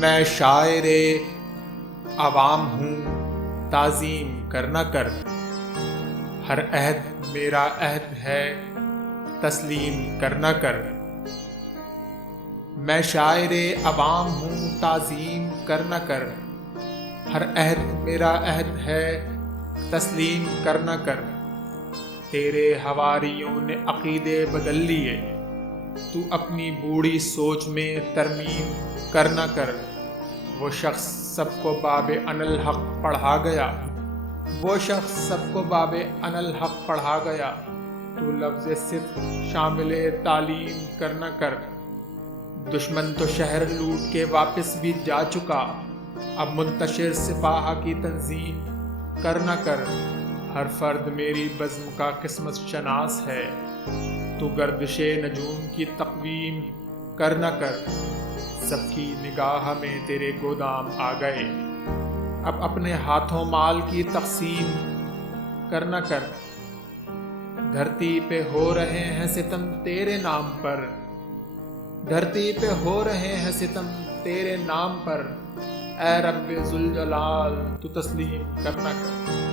میں شاعر عوام ہوں تعظیم کرنا کر، ہر عہد میرا عہد ہے تسلیم کرنا کر۔ میں شاعر عوام ہوں تعظیم کرنا کر، ہر عہد میرا عہد ہے تسلیم کرنا کر۔ تیرے حواریوں نے عقیدے بدل لیے، تو اپنی بوڑھی سوچ میں ترمیم کرنا کر۔ وہ شخص سب کو باب انالحق پڑھا گیا، وہ شخص سب کو باب انالحق پڑھا گیا، تو لفظ صدق شامل تعلیم کرنا کر۔ دشمن تو شہر لوٹ کے واپس بھی جا چکا، اب منتشر سپاہ کی تنظیم کرنا کر۔ ہر فرد میری بزم کا قسمت شناس ہے، تو گردش نجوم کی تقویم کرنا کر۔ سب کی نگاہ میں تیرے گودام آ گئے، اب اپنے ہاتھوں مال کی تقسیم کرنا کر۔ دھرتی پہ ہو رہے ہیں ستم تیرے نام پر، دھرتی پہ ہو رہے ہیں ستم تیرے نام پر، اے رب ذوالجلال تو تسلیم کرنا کر۔